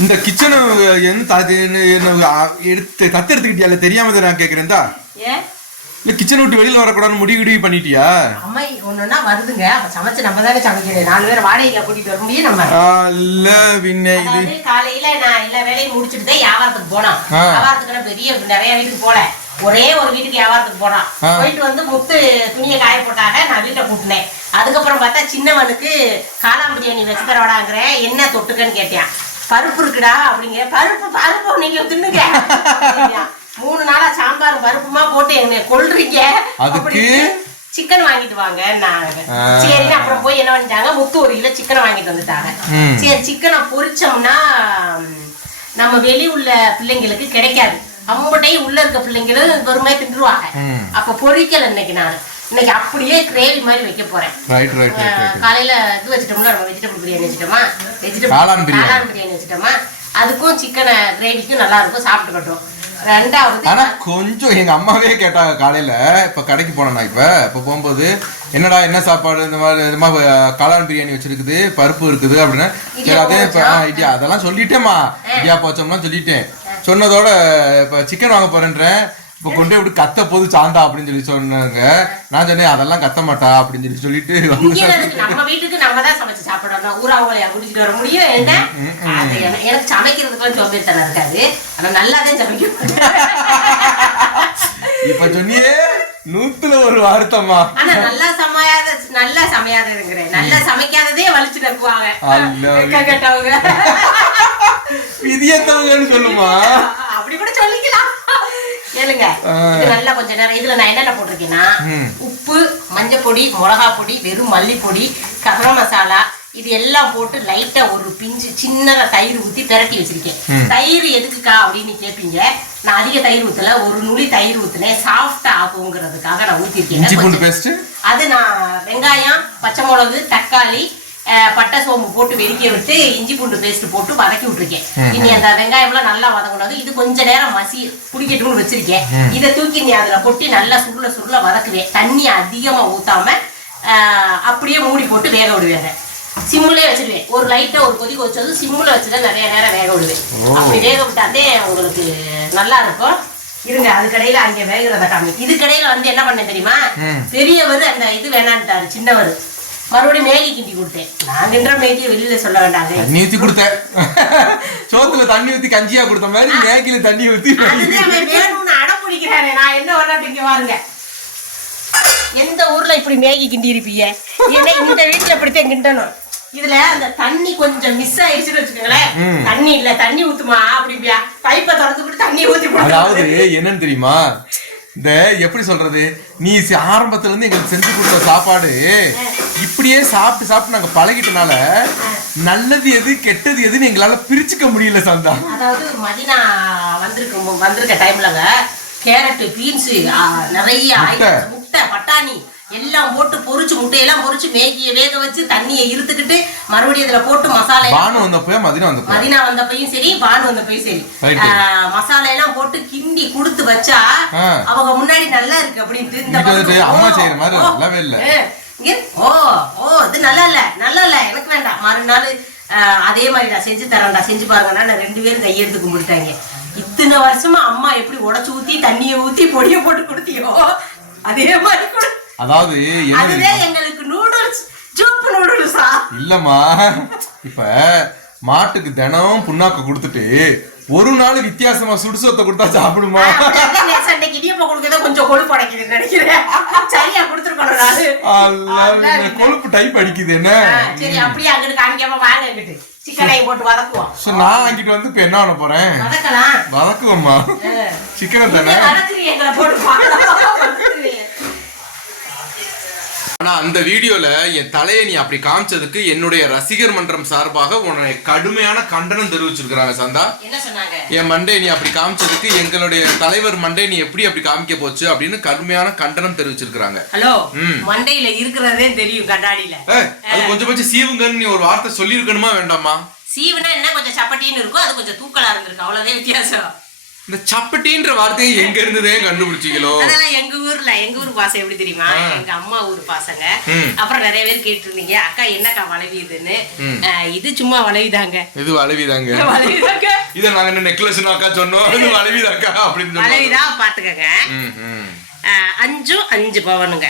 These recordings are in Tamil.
இந்த கிச்சனு ஆ, எடுத்து கத்து எடுத்துக்கிட்டியா? தெரியாம நான் கேக்குறேன்டா இல்ல கிச்சன் விட்டு வெளியில வரக்கூடாதுன்னு முடிவு கிடிவு பண்ணிட்டியா? அம்மா ஒண்ணுன்னா வருதுங்க. அப்ப சமைச்சு நம்ம தானே சமைக்கணும் நாலு பேர் வாடகைக்கு கூட்டிட்டு வர முடியும் நம்ம. இல்ல பின்ன இது. காலையில நான் எல்லா வேலையும் முடிச்சுட்டு தான் வியாபாரத்துக்கு போனோம் ஆ. வியாபாரத்துக்கு பெரிய நிறைய வீட்டுக்கு போல. ஒரே ஒரு வீட்டுக்கு வியாபாரத்துக்கு போனோம் ஆ. போயிட்டு வந்து முத்து துணியை காய போட்டாக நான் வீட்டை கூட்டினேன். அதுக்கப்புறம் பார்த்தா சின்னவனுக்கு காளான் பிரியாணி வச்சு தரவாடாங்கிறேன். என்ன தொட்டுக்கன்னு கேட்டேன் பருப்பு இருக்குடா அப்படிங்கிற பருப்பு பருப்பு நீங்க தின்னுங்க. மூணு நாளா சாம்பார் பருப்புமா போட்டு என்னை கொல்றீங்க அதுக்கு? சிக்கன் வாங்கிட்டு வாங்க. சரி அப்புறம் போய் என்ன பண்ணிட்டாங்க முத்து ஒரு கிலோ சிக்கனை வாங்கிட்டு வந்துட்டாங்க. சரி சிக்கனை பொரிச்சோம்னா நம்ம வெளி உள்ள பிள்ளைங்களுக்கு கிடைக்காது அம்பட்டையும் உள்ள இருக்க பிள்ளைங்களும் பொறுமையா தின்றுவாங்க ம். அப்ப பொரிக்கல இன்னைக்கு நான் இன்னைக்கு அப்படியே கிரேவி மாதிரி வைக்க போறேன். ரைட் ரைட் காலையில இது வச்சுட்டோம்ல நம்ம வெஜிடபிள் பிரியாணி வச்சுட்டோமா? வெஜிடபிள் காளான் பிரியாணி. வச்சுட்டோமா? அதுக்கும் சிக்கனை கிரேவிக்கும் நல்லா இருக்கும் ரெண்டாவது ஆனா கொஞ்சம் எங்க அம்மாவே கேட்டாங்க காலையில இப்ப கடைக்கு போனேன் இப்ப. இப்ப போகும்போது என்னடா என்ன சாப்பாடு? இந்த மாதிரி இந்த மாதிரி காளான் பிரியாணி வச்சிருக்குது பருப்பு இருக்குது அப்படின்னா. சரி அதே இப்ப இடியா அதெல்லாம் சொல்லிட்டேம்மா. இடியா போச்சோம்லாம் சொல்லிட்டேன். சொன்னதோட இப்ப சிக்கன் வாங்க போறேன்றேன். இப்ப கொண்டு விட்டு கத்த போது சாந்தா அப்படின்னு சொல்லி சொன்னாங்க. நான் சொன்னேன் அதெல்லாம் கத்த மாட்டா அப்படின்னு சொல்லி சொல்லிட்டு? நம்ம வீட்டுக்கு நம்ம தான் சமைச்சு சாப்பிடணும். ஊராவளையா குடிச்சிட்டு வர முடியும் என்ன? எனக்கு சமைக்கிறதுக்குலாம் சோம்பேறித்தனம் இருக்காது. ஆனா நல்லா தான் சமைக்க இப்ப சொன்னியே நூத்துல ஒரு வார்த்தைம்மா ஆனா நல்லா சமையாத நல்லா சமையாததுங்கிறேன். நல்லா சமைக்காததே வலிச்சு நக்குவாங்க கேட்டவங்க. விதியத்தவங்கன்னு சொல்லுமா? அப்படி கூட சொல்லிக்கலாம் கேளுங்க. இது நல்லா கொஞ்ச நேரம் இதுல நான் என்னென்ன போட்டிருக்கேன்னா. உப்பு மஞ்சள் பொடி மிளகா பொடி வெறும் மல்லிப்பொடி கரம் மசாலா இது எல்லாம் போட்டு லைட்டா ஒரு பிஞ்சு சின்னதா தயிர் ஊத்தி பிரட்டி வச்சிருக்கேன். தயிர் எதுக்குக்கா அப்படின்னு கேட்பீங்க நான் அதிக தயிர் ஊத்தல ஒரு நுளி தயிர் ஊத்துனேன். சாஃப்டா ஆகுங்கிறதுக்காக நான் ஊத்திருக்கேன். அது நான் வெங்காயம் பச்சை மிளகு தக்காளி பட்டை சோம்பு போட்டு வெடிக்க விட்டு இஞ்சி பூண்டு பேஸ்ட் போட்டு வதக்கி விட்டுருக்கேன். இனி அந்த வெங்காயம்லாம் நல்லா வதங்கினது இது கொஞ்ச நேரம் மசி பிடிக்கட்டும்னு வச்சிருக்கேன். இதை தூக்கி நீ அதுல கொட்டி நல்லா சுருள சுருள வதக்குவேன். தண்ணி அதிகமா ஊத்தாம அஹ், அப்படியே மூடி போட்டு வேக விடுவேன் சிம்முலே வச்சிருவேன். ஒரு லைட்டா ஒரு கொதி கொதிச்சது சிம்முல வச்சுதான் நிறைய நேரம் வேக விடுவேன். அப்படி வேக விட்டாதே உங்களுக்கு நல்லா இருக்கும். இருங்க அது கடையில அங்க வேகிறத காமி இது கடையில வந்து என்ன பண்ணேன் தெரியுமா. பெரியவர் அந்த இது வேணான்ட்டாரு சின்னவர். மறுபடியும் மேகி கிண்டி கொடுத்தேன். நான் கிண்டுற மேகியை வெளியில சொல்ல வேண்டாங்க தண்ணி ஊத்தி கொடுத்த சோத்துல தண்ணி ஊத்தி கஞ்சியா கொடுத்த மாதிரி மேகில தண்ணி ஊத்தி வேணும்னு அடம் பிடிக்கிறானே நான் என்ன பண்ண அப்படிங்க பாருங்க. எந்த ஊர்ல இப்படி மேகி கிண்டி இருப்பீங்க ஏன்னா இந்த வீட்டுல இப்படித்தான் கிண்டணும். இதுல அந்த தண்ணி கொஞ்சம் மிஸ் ஆயிடுச்சுன்னு வச்சுக்கோங்களேன். தண்ணி இல்ல தண்ணி ஊத்துமா அப்படிம்பியா பைப்பை திறந்து தண்ணி ஊத்தி அதாவது என்னன்னு தெரியுமா? இந்த எப்படி சொல்றது? நீ ஆரம்பத்துல இருந்து எங்களுக்கு செஞ்சு கொடுத்த சாப்பாடு இப்படியே சாப்பிட்டு சாப்பிட்டு நாங்க பழகிட்டனால நல்லது எது கெட்டது எதுன்னு எங்களால பிரிச்சுக்க முடியல சந்தா. அதாவது மதினா வந்திருக்க வந்திருக்க டைம்லங்க கேரட் பீன்ஸ் நிறைய முட்டை பட்டாணி எல்லாம் போட்டு பொரிச்சு முட்டையெல்லாம் பொரிச்சு மேகியை வேக வச்சு தண்ணியை இருத்துக்கிட்டு மறுபடியும் இதுல போட்டு மசாலா பானு வந்தப்போ மதினம் வந்தப்போ மதினா வந்தப்பையும் சரி பானு வந்தப்பையும் சரி மசாலா எல்லாம் போட்டு கிண்டி கொடுத்து வச்சா. அவங்க முன்னாடி நல்லா இருக்கு அப்படின்ட்டு இந்த அம்மா செய்யற மாதிரி நல்லாவே இல்ல. ஓ ஓ இது நல்லா இல்ல நல்லா இல்ல எனக்கு வேண்டாம் மறுநாள் அதே மாதிரி நான் செஞ்சு தரேன்டா செஞ்சு பாருங்கன்னா நான் ரெண்டு பேரும் கையெடுத்து கும்பிட்டாங்க இத்தனை வருஷமா அம்மா எப்படி உடைச்சு ஊத்தி தண்ணியை ஊத்தி பொடியை போட்டு கொடுத்தியோ அதே மாதிரி கொடு. அதாவது எங்களுக்கு நூடுல்ஸ் சூப்பு நூடுல்ஸா இல்லம்மா. இப்ப மாட்டுக்கு தினம் புண்ணாக்கு கொடுத்துட்டு ஒரு நாள் வித்தியாசமா சுடுசோத்தை கொடுத்தா சாப்பிடுமா? சண்டைக்கு இடியப்ப கொடுக்கறத கொஞ்சம் கொழுப்பு அடைக்குதுன்னு நினைக்கிறேன். சரியா இந்த கொழுப்பு டைப் அடிக்குது என்ன? சரி அப்படியே அங்கிட்டு காமிக்காம வாங்க அங்கிட்டு சிக்கனையும் போட்டு வதக்குவோம். சோ நான் அங்கிட்டு வந்து இப்ப என்ன பண்ண போறேன்? வதக்கலாம். வதக்குவோம்மா. சிக்கனை தானே? வதக்குறீங்க போட்டு. ஆனா அந்த வீடியோல என் தலையை நீ அப்படி காமிச்சதுக்கு என்னுடைய ரசிகர் மன்றம் சார்பாக உன்னை கடுமையான கண்டனம் தெரிவிச்சிருக்கிறாங்க சந்தா. என் மண்டே நீ அப்படி காமிச்சதுக்கு எங்களுடைய தலைவர் மண்டே நீ எப்படி அப்படி காமிக்க போச்சு அப்படின்னு கடுமையான கண்டனம் தெரிவிச்சிருக்கிறாங்க. ஹலோ. மண்டையில இருக்கிறதே தெரியும் கண்ணாடியில. அது கொஞ்சம் கொஞ்சம் சீவுங்கன்னு நீ ஒரு வார்த்தை சொல்லியிருக்கணுமா வேண்டாமா? சீவுனா என்ன? கொஞ்சம் சப்பட்டின்னு இருக்கும். அது கொஞ்சம் தூக்கலா இருந்திருக்கு. அவ்வளவுதான் வித்தியாசம். இந்த சப்பட்டின்ற வார்த்தையை எங்க இருந்ததே கண்டுபிடிச்சிங்களோ அதெல்லாம் எங்க ஊர்ல எங்க ஊர் பாசை எப்படி தெரியுமா? எங்க அம்மா ஊர் பாசங்க. அப்புறம் நிறைய பேர் கேட்டு இருந்தீங்க அக்கா என்னக்கா வளைவிதுன்னு இது சும்மா வளைவிதாங்க. இது வளவிதாங்க. வளைவிதாங்க. இத நாங்க என்ன நெக்லஸ் அக்கா சொன்னோம் இது வளவிதாக்கா அப்படின்னு வளைவிதா பாத்துக்கங்க. அஞ்சும் அஞ்சு பவனுங்க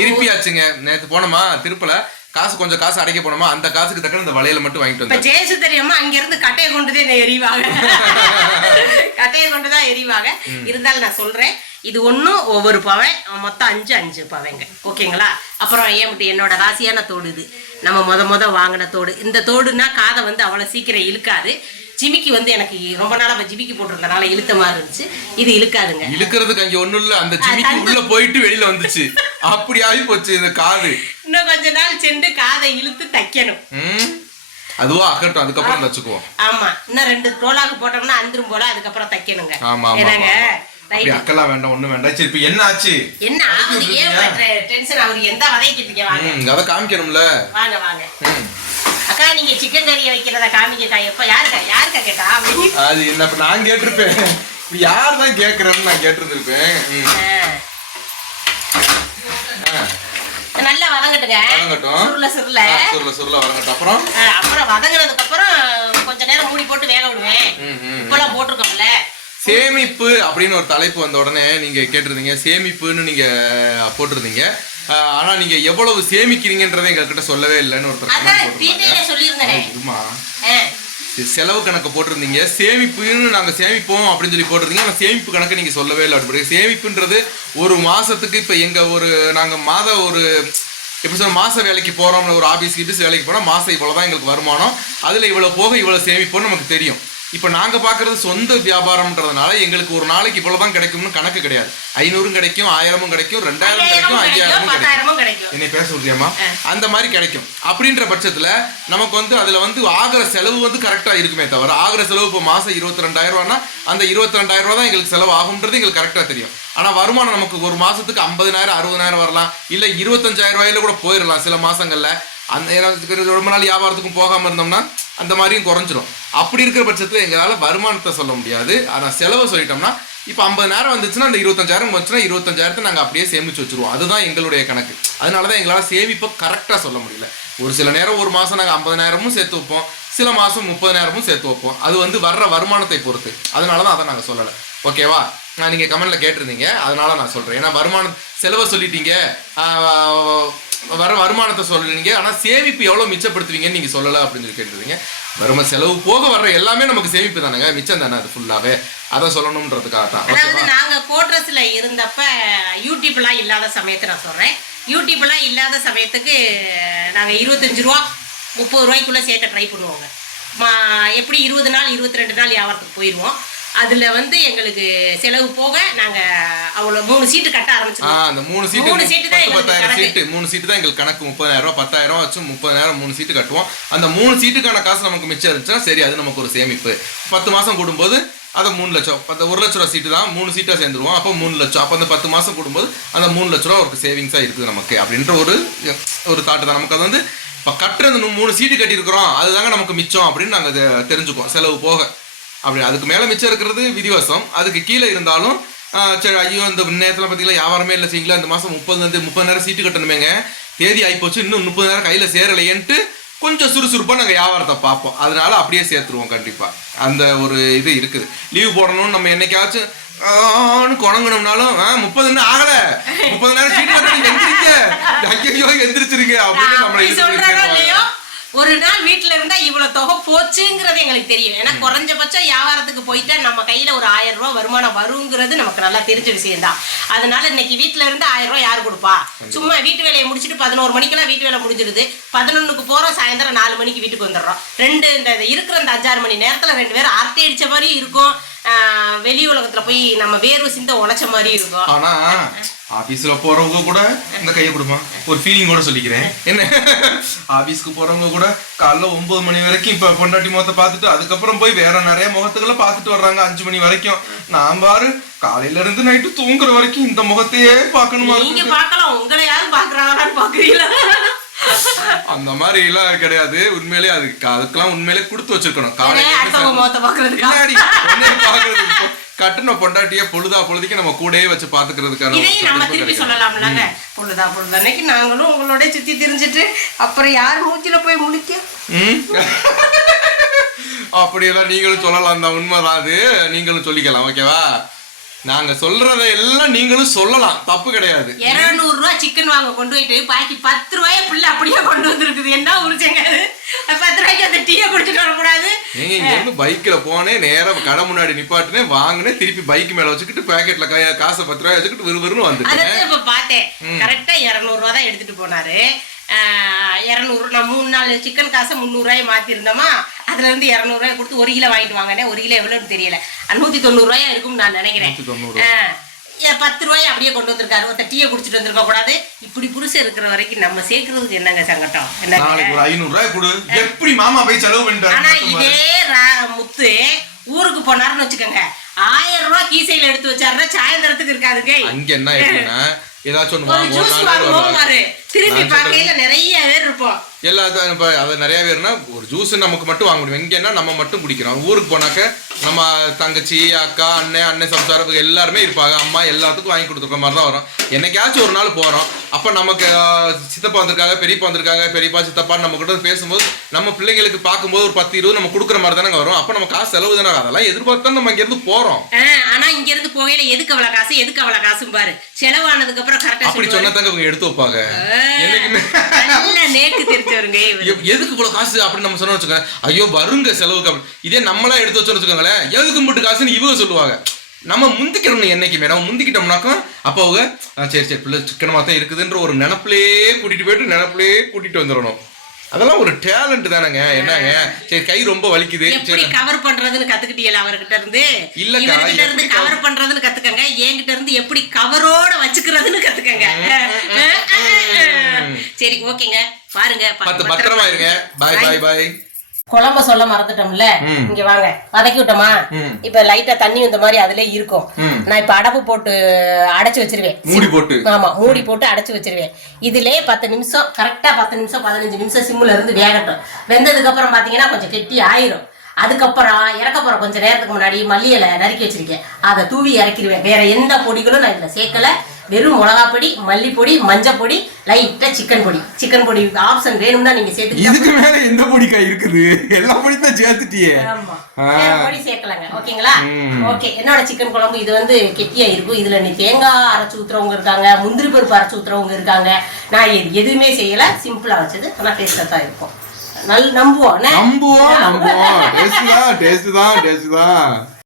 திருப்பியாச்சுங்க. நேத்து போனோமா? திருப்பல. காசு கொஞ்சம் காசு அடைக்க போனோமா அந்த காசுக்கு தக்க இந்த வளையல மட்டும் வாங்கிட்டு வந்தேன். ஜேசு தெரியுமா அங்க இருந்து கட்டையை கொண்டுதான் என்ன எரிவாங்க கட்டையை கொண்டுதான் எரிவாங்க இருந்தாலும் நான் சொல்றேன் இது ஒண்ணும் ஒவ்வொரு பவன் மொத்தம் அஞ்சு அஞ்சு பவைங்க. ஓகேங்களா? அப்புறம் ஏன் என்னோட ராசியான தோடு இது? நம்ம முத முத வாங்கின தோடு. இந்த தோடுனா காதை வந்து அவ்வளவு சீக்கிரம் இழுக்காது. ஜிமிக்கி வந்து எனக்கு ரொம்ப நாளா இப்ப ஜிமிக்கி போட்டிருந்தனால இழுத்த மாதிரி இருந்துச்சு. இது இழுக்காதுங்க. இழுக்கிறதுக்கு அங்க ஒண்ணும் இல்ல. அந்த ஜிமிக்கு உள்ள போயிட்டு வெளியில வந்துச்சு. அப்படி ஆகி போச்சு இந்த காது. கொஞ்ச நாள் சென்று காதை இழுத்து தைக்கணும். அதுவா அகட்டும். அதுக்கப்புறம் தச்சுக்குவோம் ஆமா. இன்னும் ரெண்டு டோலாக்கு போட்டோம்னா அந்துரும் போல அதுக்கப்புறம் தைக்கணுங்க. ஆமா ஆமா என்னங்க ஆமா. அப்படி ரைட்டு அக்கெல்லாம் வேண்டாம் ஒண்ணும் வேண்டாம். சரி இப்ப என்ன ஆச்சு? என்ன ஆகுது? ஏன் டென்ஷன் ஆகுது? எந்த வதைக்கிட்டீங்க வாங்க. அதை காமிக்கணும்ல. வாங்க வாங்க. அக்கா நீங்க சிக்கன் கறியை வைக்கிறத காமிக்கக்கா எப்ப யாருக்கா யாருக்கா கேட்டா? அது என்ன நான் கேட்டிருப்பேன். யார் தான் கேக்குறேன்னு நான் கேட்டிருந்திருப்பேன். வதங்கட்டுங்க வதங்கட்டும். சுருள சுருள. அப்புறம்? ஆ, அப்புறம் வதங்கினதுக்கு அப்புறம் கொஞ்ச நேரம் மூடி போட்டு வேக விடுவேன். ம், ம். உப்பெல்லாம் போட்டிருக்கோம்ல. சேமிப்பு அப்படின்னு ஒரு தலைப்பு வந்த உடனே நீங்க கேட்டிருந்தீங்க. சேமிப்புன்னு நீங்க போட்டிருந்தீங்க. ஆனா நீங்க எவ்வளவு சேமிக்கிறீங்கன்றதை எங்ககிட்ட சொல்லவே இல்லைன்னு ஒருத்தர் சொல்லியிருந்தேனே. செலவு கணக்கு போட்டிருந்தீங்க. சேமிப்புன்னு நாங்க சேமிப்போம் அப்படின்னு சொல்லி போட்டிருந்தீங்க. ஆனா சேமிப்பு கணக்கு நீங்க சொல்லவே இல்லை. அப்படி சேமிப்புன்றது ஒரு மாசத்துக்கு இப்ப எங்க ஒரு நாங்க மாத ஒரு இப்போ சொல்ல மாச வேலைக்கு போறோம்ல ஒரு ஆஃபீஸ் கீபீஸ் வேலைக்கு போனால் மாதம் இவ்வளோ தான் எங்களுக்கு வருமானம். அதில் இவ்வளோ போக இவ்வளோ சேமிப்போம்னு நமக்கு தெரியும். இப்ப நாங்க பாக்குறது சொந்த வியாபாரம்ன்றதுனால எங்களுக்கு ஒரு நாளைக்கு இவ்வளவுதான் கிடைக்கும்னு கணக்கு கிடையாது. ஐநூறும் கிடைக்கும் ஆயிரமும் கிடைக்கும் ரெண்டாயிரம் கிடைக்கும் ஐயாயிரமும் கிடைக்கும். என்னை பேச விடுறியாமா அந்த மாதிரி கிடைக்கும். அப்படின்ற பட்சத்துல நமக்கு வந்து அதுல வந்து ஆகிற செலவு வந்து கரெக்டா இருக்குமே தவிர ஆகிற செலவு இப்போ மாசம் இருபத்தி ரெண்டாயிரம் ரூபானா அந்த இருபத்தி ரெண்டாயிரம் ரூபா தான் எங்களுக்கு செலவு ஆகும்ன்றது எங்களுக்கு கரெக்டா தெரியும். ஆனா வருமானம் நமக்கு ஒரு மாசத்துக்கு ஐம்பதினாயிரம் அறுபதாயிரம் வரலாம். இல்ல இருபத்தஞ்சாயிரம் ரூபாயில கூட போயிடலாம் சில மாசங்கள்ல. அந்த ஏன்னா ரொம்ப நாள் வியாபாரத்துக்கும் போகாமல் இருந்தோம்னா அந்த மாதிரியும் குறைஞ்சிரும். அப்படி இருக்கிற பட்சத்தில் எங்களால் வருமானத்தை சொல்ல முடியாது. ஆனால் செலவை சொல்லிட்டோம்னா இப்போ ஐம்பதாயிரம் வந்துச்சுன்னா அந்த இருபத்தஞ்சாயிரம் வந்துச்சுன்னா இருபத்தஞ்சாயிரத்தை நாங்கள் அப்படியே சேமிச்சு வச்சுருவோம். அதுதான் எங்களுடைய கணக்கு. அதனால தான் எங்களால் சேமிப்பை கரெக்டாக சொல்ல முடியல. ஒரு சில நேரம் ஒரு மாதம் நாங்கள் ஐம்பதாயிரமும் சேர்த்து வைப்போம். சில மாதம் முப்பதாயிரமும் சேர்த்து வைப்போம். அது வந்து வர்ற வருமானத்தை பொறுத்து. அதனால தான் அதை நாங்கள் சொல்லலை. ஓகேவா நான் நீங்கள் கமெண்ட்டில் கேட்டிருந்தீங்க. அதனால நான் சொல்கிறேன் ஏன்னா வருமானம் செலவை சொல்லிட்டீங்க. வர வருமானத்தை சொல்றீங்க. ஆனால் சேமிப்பு எவ்வளோ மிச்சப்படுத்துவீங்கன்னு நீங்கள் சொல்லலை அப்படின்னு சொல்லி கேட்டுருவீங்க வரும செலவு போக வர்ற எல்லாமே நமக்கு சேமிப்பு தானேங்க. மிச்சம் தானே அது ஃபுல்லாகவே அதை சொல்லணுன்றதுக்காக தான். அதாவது ஓகேவா நாங்க இருந்தப்ப யூடியூப்லாம் இல்லாத சமயத்தை நான் சொல்றேன். யூடியூப்லாம் இல்லாத சமயத்துக்கு நாங்க இருபத்தஞ்சு ரூபா முப்பது ரூபாய்க்குள்ள சேர்க்க ட்ரை பண்ணுவோங்க. எப்படி இருபது நாள் இருபத்தி ரெண்டு நாள் வியாபாரத்துக்கு போயிடுவோம் அதுல வந்து எங்களுக்கு செலவு போக நாங்க அவ்வளவு மூணு சீட்டு கட்ட ஆ, ஆரம்பிச்சிருவோம் அந்த மூணு சீட்டு மூணு சீட்டு தான் பத்தாயிரம். சீட்டு மூணு சீட்டு தான் எங்களுக்கு கணக்கு. முப்பதாயிரம் ரூபாய் பத்தாயிரம் வச்சு முப்பதாயிரம் மூணு சீட்டு கட்டுவோம். அந்த மூணு சீட்டுக்கான காசு நமக்கு மிச்சம் இருந்துச்சுன்னா சரி அது நமக்கு ஒரு சேமிப்பு. பத்து மாசம் கூடும்போது அது மூணு லட்சம். பத்து ஒரு லட்ச ரூபா சீட்டு தான் மூணு சீட்டா சேர்ந்துருவோம். அப்போ மூணு லட்சம். அப்போ அந்த பத்து மாசம் கூடும்போது அந்த மூணு லட்ச ரூபா ஒரு சேவிங்ஸா இருக்குது நமக்கு அப்படின்ற ஒரு ஒரு தாட்டு தான். நமக்கு அது வந்து இப்போ கட்டுறது மூணு சீட்டு கட்டியிருக்கிறோம். அதுதாங்க நமக்கு மிச்சம் அப்படின்னு நாங்கள் தெரிஞ்சுக்குவோம். செலவு போக. அப்படி அதுக்கு மேலே மிச்சம் இருக்கிறது விதிவசம். அதுக்கு கீழே இருந்தாலும் சரி ஐயோ இந்த நேரத்தில் பார்த்தீங்களா வியாபாரமே இல்லை செய்யல இந்த மாதம் முப்பது முப்பதாயிரம் சீட்டு கட்டணுமேங்க. தேதி ஆகிப்போச்சு இன்னும் முப்பதாயிரம் கையில் சேரலையேன்ட்டு கொஞ்சம் சுறுசுறுப்பாக நாங்கள் வியாபாரத்தை பார்ப்போம். அதனால அப்படியே சேர்த்துருவோம் கண்டிப்பாக அந்த ஒரு இது இருக்குது. லீவ் போடணும்னு நம்ம என்னைக்காச்சும் குணங்கணும்னாலும் முப்பது இன்னும் ஆகல. முப்பது நேரம் சீட்டு எந்திரிக்க ஐயோ எந்திரிச்சிருங்க அப்படின்னு நம்மளை ஒரு நாள் வீட்டுல இருந்தா இவ்வளவு தொகை போச்சுங்கிறது எங்களுக்கு தெரியும் ஏன்னா குறைஞ்சபட்சம் வியாபாரத்துக்கு போயிட்டா நம்ம கையில ஒரு ஆயிரம் ரூபாய் வருமானம் வருங்கிறது நமக்கு நல்லா தெரிஞ்ச விஷயம் தான் அதனால இன்னைக்கு வீட்டுல இருந்து ஆயிரம் ரூபாய் யார் கொடுப்பா? சும்மா வீட்டு வேலையை முடிச்சுட்டு பதினோரு மணிக்கெல்லாம் வீட்டு வேலை முடிஞ்சிருது பதினொன்னுக்கு போறோம் சாயந்தரம் நாலு மணிக்கு வீட்டுக்கு வந்துடுறோம். ரெண்டு இந்த இருக்கிற இந்த அஞ்சாறு மணி நேரத்துல ரெண்டு பேரும் அரட்டை அடிச்ச மாதிரியும் இருக்கும். ஆஹ் வெளி உலகத்துல போய் நம்ம வேர்வை சிந்த உழைச்ச மாதிரியும் இருக்கும். ஆபீஸ்ல போறவங்க கூட இந்த கையை கொடுமா. ஒரு ஃபீலிங் கூட சொல்லிக்கிறேன். என்ன? ஆபீஸ்க்கு போறவங்க கூட காலைல ஒன்பது மணி வரைக்கும் இப்ப பொண்டாட்டி முகத்தை பார்த்துட்டு அதுக்கப்புறம் போய் வேற நிறைய முகத்துக்களை பார்த்துட்டு வர்றாங்க அஞ்சு மணி வரைக்கும். நான் பாரு காலையில இருந்து நைட்டு தூங்குற வரைக்கும் இந்த முகத்தையே பார்க்கணுமா? நீங்க. பார்க்கலாம். உங்களை யாரும் பாக்குறாங்களான்னு பாக்குறீங்களா அந்த மாதிரி எல்லாம் கிடையாது. உண்மையிலே அதுக்கு அதுக்கெல்லாம் உண்மையிலே கொடுத்து வச்சிருக்கணும். காலையில பாக்குறதுக்கா கட்டுன பொண்டாட்டிய பொழுதா பொழுதுக்கு நம்ம கூடயே வச்சு பாத்துக்கிறதுக்கான இதையும் நம்ம திருப்பி. சொல்லலாம்லங்க. பொழுதா பொழுது அன்னைக்கு நாங்களும் உங்களோட சுத்தி திரிஞ்சிட்டு அப்புறம் யார் மூச்சில போய் முடிக்க? அப்படியெல்லாம் நீங்களும் சொல்லலாம். தான் உண்மைதான் அது. நீங்களும் சொல்லிக்கலாம். ஓகேவா? நாங்க சொல்றதை எல்லாம் நீங்களும் சொல்லலாம். தப்பு கிடையாது. இருநூறு ரூபாய் சிக்கன் வாங்க கொண்டு போயிட்டு பாக்கி பத்து ரூபாய புள்ள அப்படியே கொண்டு வந்திருக்குது. என்ன உரிச்சங்க பத்து ரூபாய்க்கு அந்த டீயை குடிச்சிட்டு வரக்கூடாது. நீங்க இங்க இருந்து பைக்ல போனேன் நேரா கடை முன்னாடி நிப்பாட்டினேன் வாங்கினேன் திருப்பி பைக் மேல வச்சுக்கிட்டு பாக்கெட்ல காசை பத்து ரூபாய் வச்சுக்கிட்டு விறுவிறுன்னு வந்துட்டேன். அதான் இப்ப பார்த்தேன். கரெக்டா இருநூறு ரூபா தான் எடுத்துட்டு போனாரு. இருநூறு நான் மூணு நாலு சிக்கன் காசை முந்நூறுரூவாய் மாத்திருந்தோமா? அதுல இருந்து இருநூறுவாய் கொடுத்து ஒரு கிலோ வாங்கிட்டு வாங்கினேன் ஒரு கிலோ எவ்வளவுன்னு தெரியல. நூத்தி தொண்ணூறு ரூபாயா இருக்கும்னு நான் நினைக்கிறேன். 190. ஆஹ் ஏன் பத்து ரூபாய் அப்படியே கொண்டு வந்திருக்காரு. ஒருத்த டீயை குடிச்சிட்டு வந்திருக்க கூடாது. இப்படி புருஷன் இருக்கிற வரைக்கும் நம்ம சேர்க்கறதுக்கு என்னங்க ஐநூறு ரூபாய் கொடு. எப்படி மாமா போய் செலவு ஆனா இதே முத்து ஊருக்கு போனாருன்னு வச்சுக்கோங்க. ஆயிரம் ரூபாய் கீசையில எடுத்து வச்சாருன்னா சாயந்தரத்துக்கு இருக்காதுங்க. அங்க என்ன ஏதாச்சும் ஒண்ணு திரும்பி பார்க்கையில நிறைய பேர் இருப்போம். எல்லாத்தையும் இப்போ அது நிறைய பேர்னா ஒரு ஜூஸ் நமக்கு மட்டும் வாங்க முடியும். எங்கன்னா நம்ம மட்டும் குடிக்கிறோம். ஊருக்கு போனாக்க நம்ம தங்கச்சி அக்கா அண்ணன் அண்ணன் சம்சாரம் எல்லாருமே இருப்பாங்க. அம்மா எல்லாத்துக்கும் வாங்கி கொடுத்துருக்க மாதிரி தான் வரும். என்னைக்காச்சும் ஒரு நாள் போகிறோம் அப்போ நமக்கு சித்தப்பா வந்திருக்காங்க பெரியப்பா வந்திருக்காங்க பெரியப்பா சித்தப்பா நம்ம கிட்ட பேசும்போது நம்ம பிள்ளைங்களுக்கு பார்க்கும்போது ஒரு பத்து இருபது நம்ம கொடுக்குற மாதிரி தானே வரும். அப்போ நம்ம காசு செலவு தானே அதெல்லாம் எதிர்பார்த்து நம்ம இங்கேருந்து போகிறோம் ஆஹ், ஆனா இங்க இருந்து போகையில எதுக்கு அவ்வளவு காசு எதுக்கு அவ்வளவு காசும் பாரு செலவானதுக்கு அப்புறம் அப்படி சொன்னா தாங்க இவங்க எடுத்து வைப்பாங்க. என்னைக்குமே எதுக்கு இவ்வளவு காசு அப்படின்னு நம்ம சொன்னோம் வச்சுக்கோங்க ஐயோ வருங்க செலவுக்கு அப்படி இதே நம்மளா எடுத்து வச்சோம்னு வச்சுக்கோங்களேன். எதுக்கு மட்டும் காசுன்னு இவங்க சொல்லுவாங்க. நம்ம முந்திக்கிறோம் என்னைக்குமே. நம்ம முந்திக்கிட்டோம்னாக்கா அப்போ அவங்க "ஆ, சரி சரி பிள்ளை சிக்கனமா தான் இருக்குதுன்ற ஒரு நினப்பிலேயே கூட்டிட்டு போயிட்டு நினப்பிலேயே கூட்டிட்டு வந்துடணும். அதெல்லாம் ஒரு டேலண்ட் தானேங்க. என்னங்க? சரி கை ரொம்ப வலிக்குது. எப்படி கவர் பண்றதுன்னு கத்துக்கிட்டீங்களா அவர்கிட்ட இருந்து? இல்லக்கா, இவர்கிட்ட இருந்து கவர் பண்றதுன்னு கத்துக்கங்க. என்கிட்ட இருந்து எப்படி கவரோட வச்சுக்கிறதுன்னு கத்துக்கங்க. சரி ஓகேங்க. பாருங்க பத்து பத்திரமா இருங்க. பாய் பாய் பாய் குழம்ப சொல்ல மறந்துட்டோம்ல. இங்க வாங்க. வதக்கி விட்டோமா. இப்ப லைட்டா தண்ணி வந்த மாதிரி அதுல இருக்கும். நான் இப்ப அடப்பு போட்டு அடைச்சு வச்சிருவேன். மூடி போட்டு. ஆமா மூடி போட்டு அடைச்சு வச்சிருவேன். இதுலயே பத்து நிமிஷம் கரெக்டா பத்து நிமிஷம் பதினஞ்சு நிமிஷம் சிம்ல இருந்து வேகட்டும். வெந்ததுக்கு அப்புறம் பாத்தீங்கன்னா கொஞ்சம் கெட்டி ஆயிரும். அதுக்கப்புறம் இறக்க போற கொஞ்ச நேரத்துக்கு முன்னாடி மல்லி இலை நறுக்கி வச்சிருக்கேன். அதை தூவி இறக்கிடுவேன். வேற எந்த பொடிகளும் நான் இதுல சேர்க்கல. வெறும் மிளகா பொடி மல்லிப்பொடி மஞ்சள் பொடி லைட்டா சிக்கன் பொடி. சிக்கன் பொடி ஆப்ஷன் வேணும்னா நீங்க சேர்த்துக்கலாம் இதுக்கு மேல எந்த பொடிக்கா இருக்குது? எல்லா பொடி தான் சேர்த்துட்டியே பொடி சேர்க்கலாங்க. ஓகேங்களா. ஓகே. என்னோட சிக்கன் குழம்பு இது வந்து கெட்டியா இருக்கும். இதுல நீ தேங்காய் அரைச்சு ஊத்துறவங்க இருக்காங்க முந்திரி பருப்பு அரைச்சு ஊத்துறவங்க இருக்காங்க. நான் எதுவுமே செய்யல. சிம்பிளா வச்சது. ஆனா டேஸ்டா தான் இருக்கும். நல் நம்புவோம்? நம்புவோம் நம்புவோம். டேஸ்ட் தான் டேஸ்ட் தான் டேஸ்ட் தான்.